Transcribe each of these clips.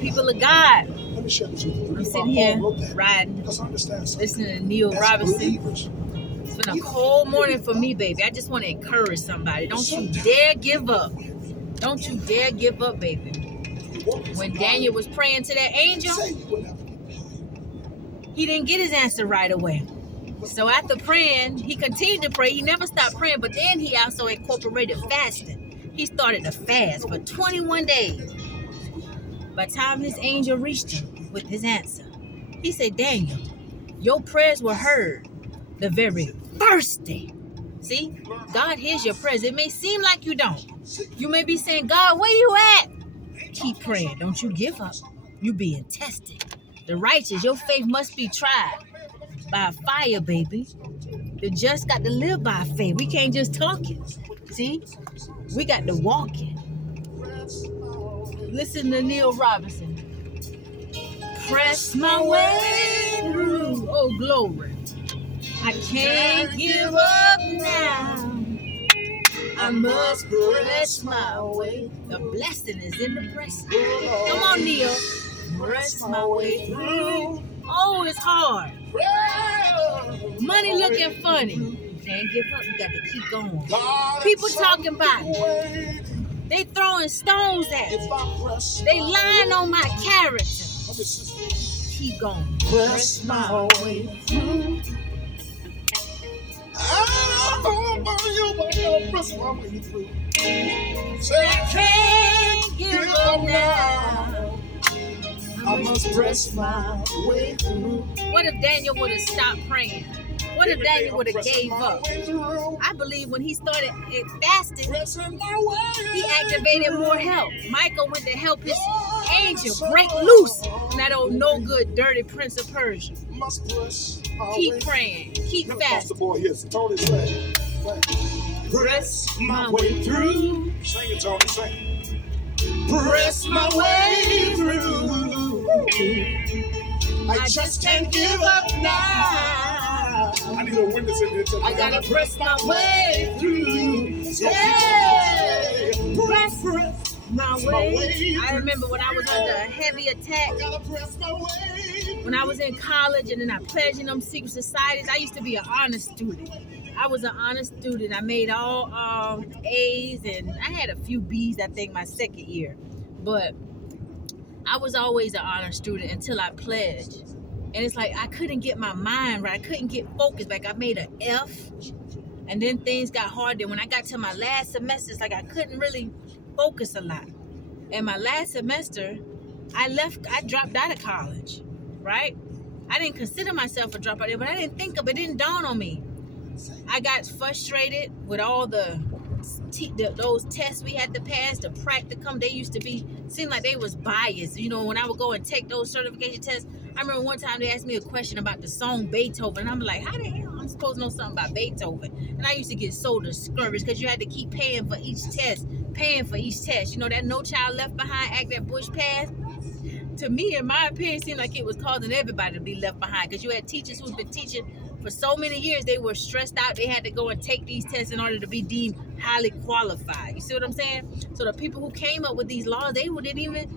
People of God, Let me share this with you. I'm sitting here riding, Because I understand something. listening to Neil As Robinson. believers, It's been a cold morning for me, baby. I just want to encourage somebody. Don't you dare give up. Don't you dare give up, baby. When Daniel was praying to that angel, he didn't get his answer right away. So after praying, he continued to pray. He never stopped praying, but then he also incorporated fasting. He started a fast for 21 days. By the time his angel reached him with his answer, he said, Daniel, your prayers were heard the very first day. See, God hears your prayers. It may seem like you don't. You may be saying, God, where you at? Keep praying. Don't you give up. You being tested. The righteous, your faith must be tried by fire, baby. The just got to live by faith. We can't just talk it. See, we got to walk it. Listen to Neil Robinson. Press my way through. Oh, glory. I can't give up now. I must press my way. The blessing is in the pressing. Come on, Neil. Press my way through. Oh, it's hard. Money looking funny. You can't give up. You got to keep going. People talking about it. They throwing stones at me. They lying on my character. Keep going. Press my way through. Say I can't give up now. I must press my way through. What if Daniel would have stopped praying? What if Daniel would have gave up? I believe when he started fasting, he activated more help. Michael went to help his angel break loose from that old no good, dirty Prince of Persia. Keep praying. Keep fasting. Press my way through. Sing it, Tony, sing. Press my way through. I just can't give up now. I need a witness in here tonight. I gotta press my way through. Yeah. Press my way. I remember when I was under a heavy attack. When I was in college and then I pledged in them secret societies, I used to be an honor student. I was an honor student. I made all A's and I had a few B's, I think, my second year. But I was always an honor student until I pledged. And it's like I couldn't get my mind right. I couldn't get focused. Like I made an F. And then things got hard. Then when I got to my last semester, it's like I couldn't really focus a lot. And my last semester, I dropped out of college, right? I didn't consider myself a dropout, but I didn't think of it. It didn't dawn on me. I got frustrated with all those tests we had to pass, the practicum. They used to seemed like they was biased. You know, when I would go and take those certification tests, I remember one time they asked me a question about the song Beethoven. And I'm like, how the hell I'm supposed to know something about Beethoven? And I used to get so discouraged because you had to keep paying for each test. You know, that No Child Left Behind act that Bush passed. To me, in my opinion, seemed like it was causing everybody to be left behind because you had teachers who've been teaching for so many years. They were stressed out. They had to go and take these tests in order to be deemed highly qualified. You see what I'm saying? So the people who came up with these laws, they wasn't even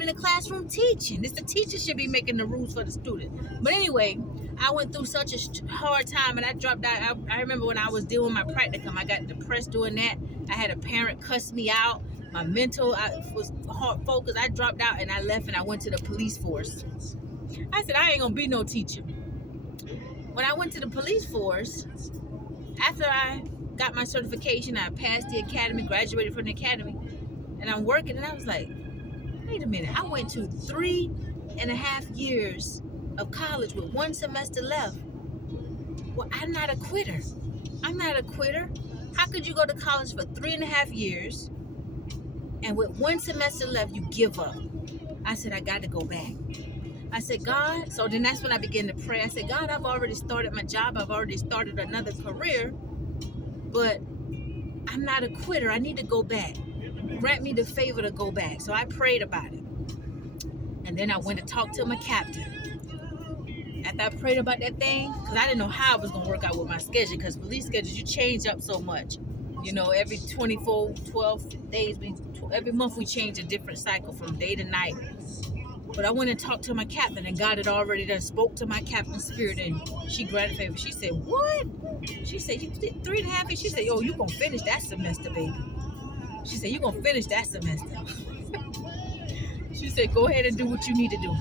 in the classroom teaching. The teacher should be making the rules for the student. But anyway, I went through such a hard time and I dropped out. I remember when I was doing my practicum, I got depressed doing that. I had a parent cuss me out. My mental, I was hard focused. I dropped out and I left and I went to the police force. I said, I ain't gonna be no teacher. When I went to the police force, after I got my certification, I passed the academy, graduated from the academy, and I'm working, and I was like, wait a minute, I went to 3.5 years of college with one semester left. Well, I'm not a quitter. How could you go to college for 3.5 years and with one semester left, you give up? I said, I got to go back. I said, God, so then that's when I began to pray. I said, God, I've already started my job. I've already started another career, but I'm not a quitter. I need to go back. Grant me the favor to go back. So I prayed about it. And then I went to talk to my captain. After I prayed about that thing, because I didn't know how I was going to work out with my schedule, because police schedules, you change up so much. You know, every 24, 12 days, every month we change a different cycle from day to night. But I went and talked to my captain, and God had already done spoke to my captain's spirit, and she granted favor. She said, "What?" She said, "You did 3.5 years." She said, "Yo, you gonna finish that semester, baby." She said, "You gonna finish that semester." She said, "Go ahead and do what you need to do."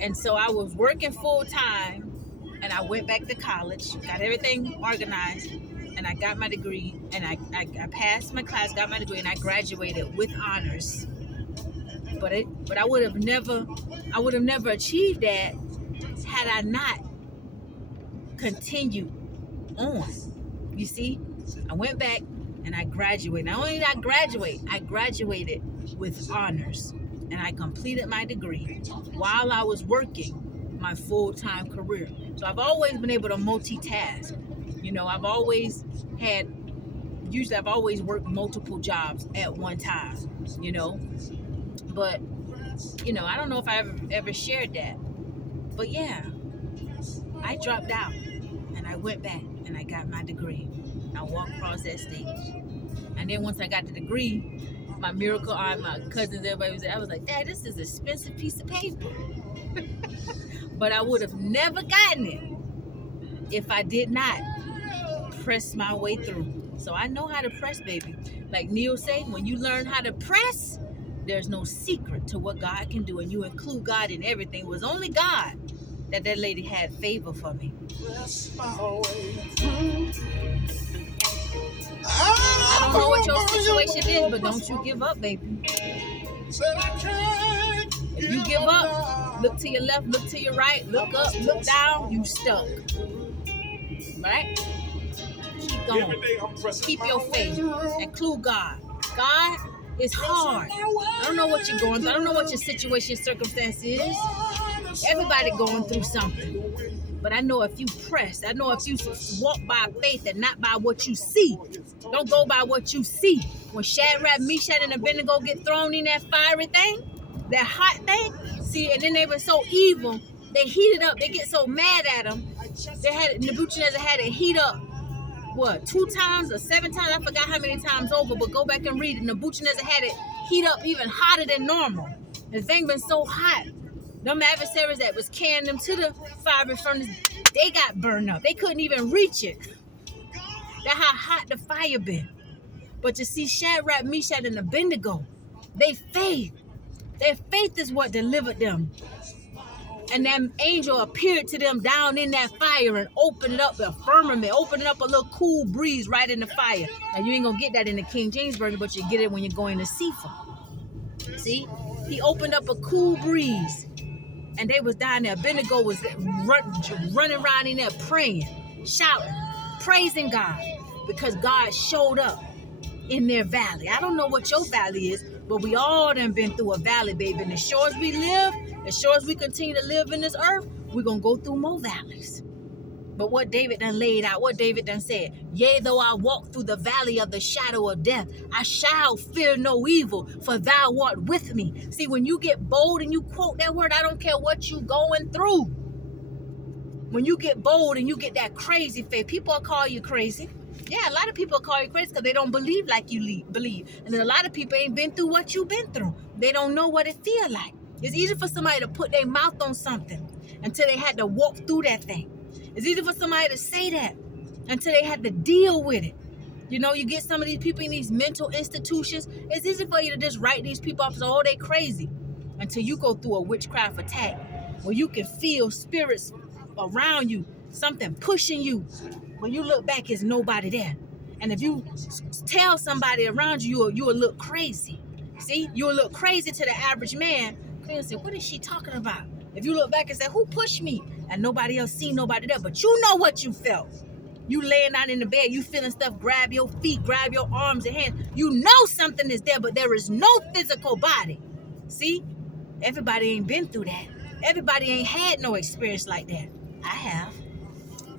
And so I was working full time, and I went back to college, got everything organized, and I got my degree, and I passed my class, got my degree, and I graduated with honors. But I would have never achieved that had I not continued on. You see, I went back and I graduated. Not only did I graduate, I graduated with honors, and I completed my degree while I was working my full-time career. So I've always been able to multitask. You know, I've always worked multiple jobs at one time, you know. But, you know, I don't know if I ever shared that. But yeah, I dropped out and I went back and I got my degree. I walked across that stage. And then once I got the degree, my miracle aunt, my cousins, everybody was there. I was like, "Dad, this is an expensive piece of paper." But I would have never gotten it if I did not press my way through. So I know how to press, baby. Like Neil say, when you learn how to press, there's no secret to what God can do, and you include God in everything. It was only God that lady had favor for me. Press my way through. I don't know what your situation is, but don't you give up, baby. If you give up, look to your left, look to your right, look up, look down, you stuck. Right? Keep going. Keep your faith. Include God. God is hard. I don't know what you're going through. I don't know what your situation, circumstance is. Everybody going through something. But I know if you press, I know if you walk by faith and not by what you see. Don't go by what you see. When Shadrach, Meshach, and Abednego get thrown in that fiery thing, that hot thing, see, and then they were so evil, they heated up. They get so mad at them. Nebuchadnezzar had it heat up. What, 2 times or 7 times? I forgot how many times over, but go back and read it. Nebuchadnezzar had it heat up even hotter than normal. The thing been so hot. Them adversaries that was carrying them to the fiery furnace, they got burned up. They couldn't even reach it. That's how hot the fire been. But you see, Shadrach, Meshach, and Abednego, their faith is what delivered them. And that angel appeared to them down in that fire and opened up the firmament, opened up a little cool breeze right in the fire. Now, you ain't going to get that in the King James Version, but you get it when you're going to Sefer. See? He opened up a cool breeze. And they was down there. Abednego was running around in there praying, shouting, praising God, because God showed up in their valley. I don't know what your valley is, but we all done been through a valley, baby. And as sure as we live, as sure as we continue to live in this earth, we're going to go through more valleys. But what David done laid out, what David done said, "Yea, though I walk through the valley of the shadow of death, I shall fear no evil, for thou art with me." See, when you get bold and you quote that word, I don't care what you going through. When you get bold and you get that crazy faith, people will call you crazy. Yeah, a lot of people call you crazy because they don't believe like you believe. And then a lot of people ain't been through what you've been through. They don't know what it feel like. It's easy for somebody to put their mouth on something until they had to walk through that thing. It's easy for somebody to say that until they had to deal with it. You know, you get some of these people in these mental institutions. It's easy for you to just write these people off and say, "Oh, they crazy," until you go through a witchcraft attack where you can feel spirits around you, something pushing you. When you look back, there's nobody there. And if you tell somebody around you, you'll look crazy. See, you'll look crazy to the average man. They'll say, "What is she talking about?" If you look back and say, "Who pushed me?" and nobody else seen nobody there, but you know what you felt. You laying out in the bed, you feeling stuff grab your feet, grab your arms and hands. You know something is there, but there is no physical body. See, everybody ain't been through that. Everybody ain't had no experience like that. I have.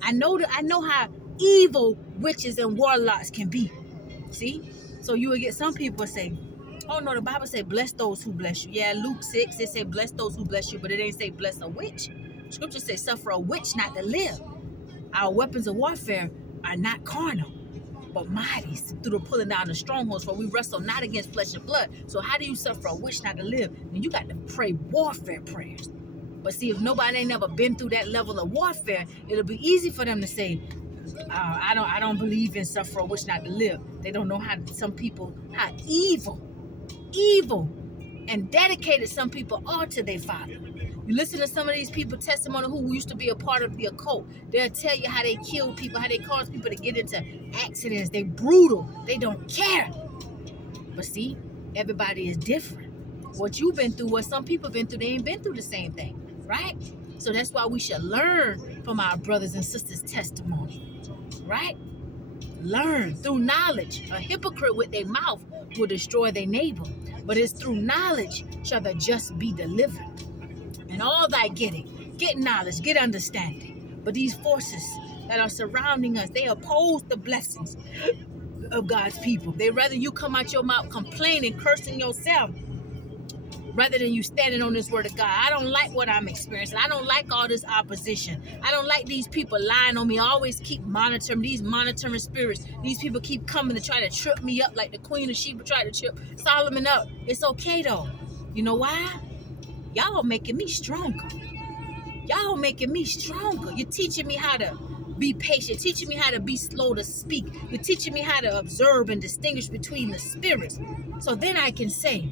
I know how evil witches and warlocks can be. See, so you will get some people say, "Oh no, the Bible say bless those who bless you." Yeah, Luke 6, it say bless those who bless you, but it ain't say bless a witch. Scripture says suffer a witch not to live. Our weapons of warfare are not carnal. but mighty through the pulling down the strongholds. For we wrestle not against flesh and blood. So how do you suffer a wish not to live? And you got to pray warfare prayers. But see, if nobody ain't never been through that level of warfare, it'll be easy for them to say, I don't believe in suffer a wish not to live. They don't know how evil and dedicated some people are to their Father. You listen to some of these people testimony who used to be a part of the occult. They'll tell you how they kill people, how they cause people to get into accidents. They brutal. They don't care. But see, everybody is different. What you've been through, what some people been through, they ain't been through the same thing, right? So that's why we should learn from our brothers and sisters' testimony, right? Learn through knowledge. A hypocrite with their mouth will destroy their neighbor, but it's through knowledge shall the just be delivered. And all thy getting, get knowledge, get understanding. But these forces that are surrounding us, they oppose the blessings of God's people. They rather you come out your mouth complaining, cursing yourself, rather than you standing on this word of God. I don't like what I'm experiencing. I don't like all this opposition. I don't like these people lying on me. I always keep monitoring these monitoring spirits. These people keep coming to try to trip me up like the Queen of Sheba tried to trip Solomon up. It's okay though. You know why? Y'all making me stronger. Y'all making me stronger. You're teaching me how to be patient, teaching me how to be slow to speak. You're teaching me how to observe and distinguish between the spirits. So then I can say,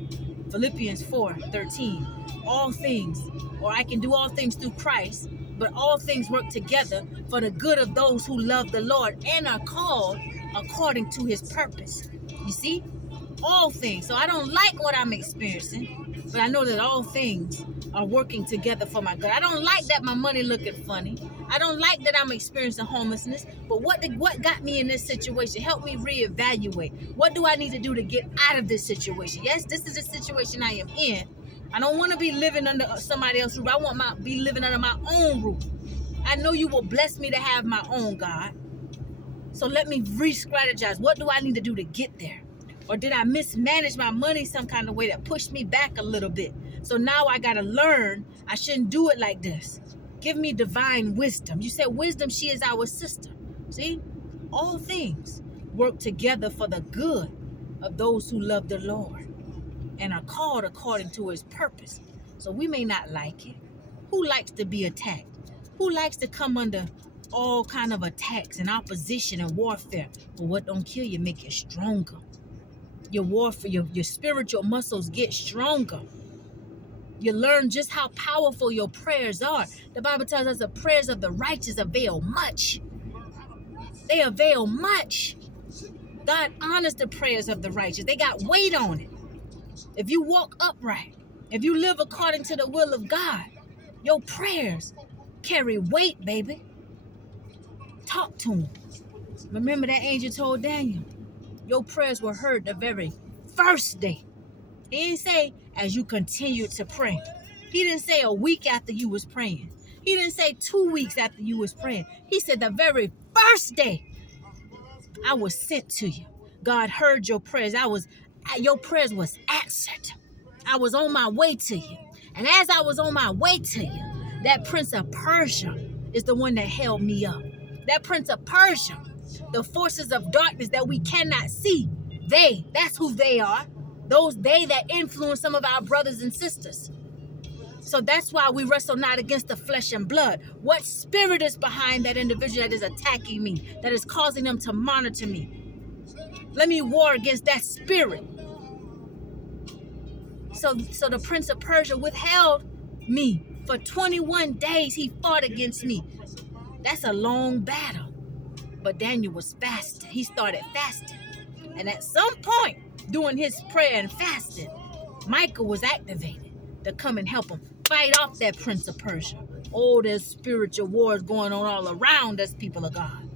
Philippians 4:13, all things, or I can do all things through Christ, but all things work together for the good of those who love the Lord and are called according to his purpose. You see? All things. So I don't like what I'm experiencing, but I know that all things are working together for my good. I don't like that my money looking funny. I don't like that I'm experiencing homelessness. But what got me in this situation? Help me reevaluate. What do I need to do to get out of this situation? Yes, this is the situation I am in. I don't want to be living under somebody else's roof. I want to be living under my own roof. I know you will bless me to have my own, God. So let me re-strategize. What do I need to do to get there? Or did I mismanage my money some kind of way that pushed me back a little bit? So now I got to learn I shouldn't do it like this. Give me divine wisdom. You said wisdom, she is our sister. See? All things work together for the good of those who love the Lord and are called according to his purpose. So we may not like it. Who likes to be attacked? Who likes to come under all kind of attacks and opposition and warfare? But what don't kill you make you stronger. Your warfare, your spiritual muscles get stronger. You learn just how powerful your prayers are. The Bible tells us the prayers of the righteous avail much. They avail much. God honors the prayers of the righteous. They got weight on it. If you walk upright, if you live according to the will of God, your prayers carry weight, baby. Talk to him. Remember that angel told Daniel, your prayers were heard the very first day. He didn't say as you continue to pray. He didn't say a week after you was praying. He didn't say 2 weeks after you was praying. He said the very first day I was sent to you. God heard your prayers. Your prayers was answered. I was on my way to you. And as I was on my way to you, that Prince of Persia is the one that held me up. That Prince of Persia, the forces of darkness that we cannot see, that's who they are. They that influence some of our brothers and sisters. So that's why we wrestle not against the flesh and blood. What spirit is behind that individual that is attacking me, that is causing them to monitor me? Let me war against that spirit. So the Prince of Persia withheld me. For 21 days he fought against me. That's a long battle. But Daniel was fasting. He started fasting. And at some point, during his prayer and fasting, Michael was activated to come and help him fight off that Prince of Persia. Oh, there's spiritual wars going on all around us, people of God.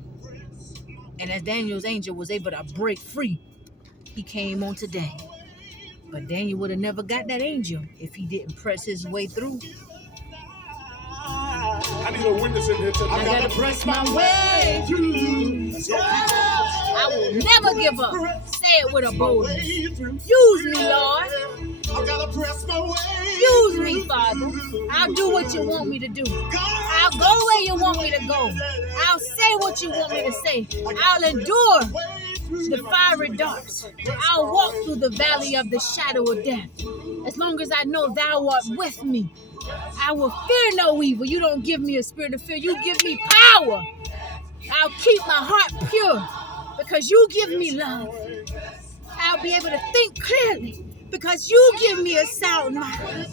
And as Daniel's angel was able to break free, he came on today. But Daniel would have never got that angel if he didn't press his way through. I need a witness in here tonight. I gotta press my way through. I will never give up. Say it with a boldness. Use me, Lord. I gotta press my way. Use me, Father. I'll do what you want me to do. I'll go where you want me to go. I'll say what you want me to say. I'll endure the fiery darts. I'll walk through the valley of the shadow of death. As long as I know thou art with me, I will fear no evil. You don't give me a spirit of fear. You give me power. I'll keep my heart pure because you give me love. I'll be able to think clearly because you give me a sound mind.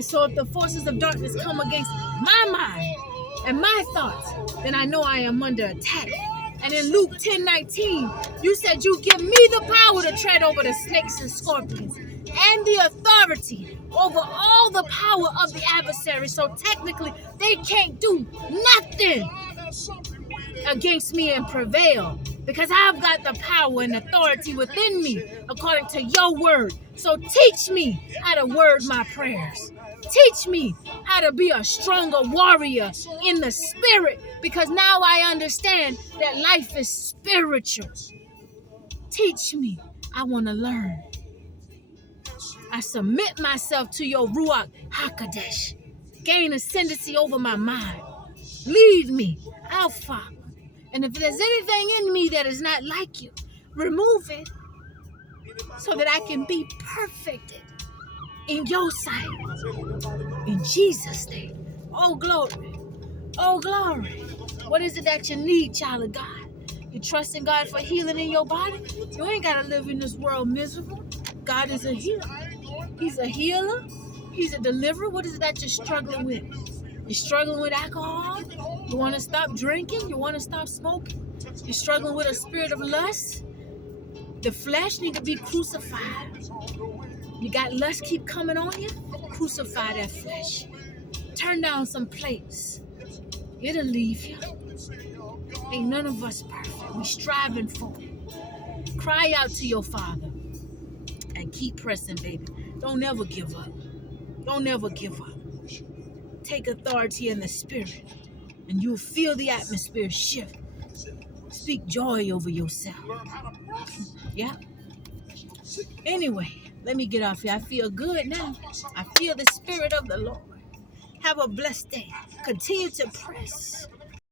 So if the forces of darkness come against my mind and my thoughts, then I know I am under attack. And in Luke 10:19, you said you give me the power to tread over the snakes and scorpions and the authority over all the power of the adversary. So technically, they can't do nothing against me and prevail because I've got the power and authority within me according to your word. So teach me how to word my prayers. Teach me how to be a stronger warrior in the spirit because now I understand that life is spiritual. Teach me. I want to learn. I submit myself to your Ruach HaKodesh. Gain ascendancy over my mind. Lead me, our Father. And if there's anything in me that is not like you, remove it so that I can be perfected in your sight. In Jesus' name. Oh, glory. Oh, glory. What is it that you need, child of God? You trusting God for healing in your body? You ain't got to live in this world miserable. God is a healer. He's a healer. He's a deliverer. What is it that you're struggling with? You're struggling with alcohol? You want to stop drinking? You want to stop smoking? You're struggling with a spirit of lust? The flesh need to be crucified. You got lust keep coming on you? Crucify that flesh. Turn down some plates. It'll leave you. Ain't none of us perfect. We striving for it. Cry out to your Father and keep pressing, baby. Don't never give up. Don't never give up. Take authority in the spirit and you'll feel the atmosphere shift. Speak joy over yourself. Yeah. Anyway, let me get off here. I feel good now. I feel the spirit of the Lord. Have a blessed day. Continue to press.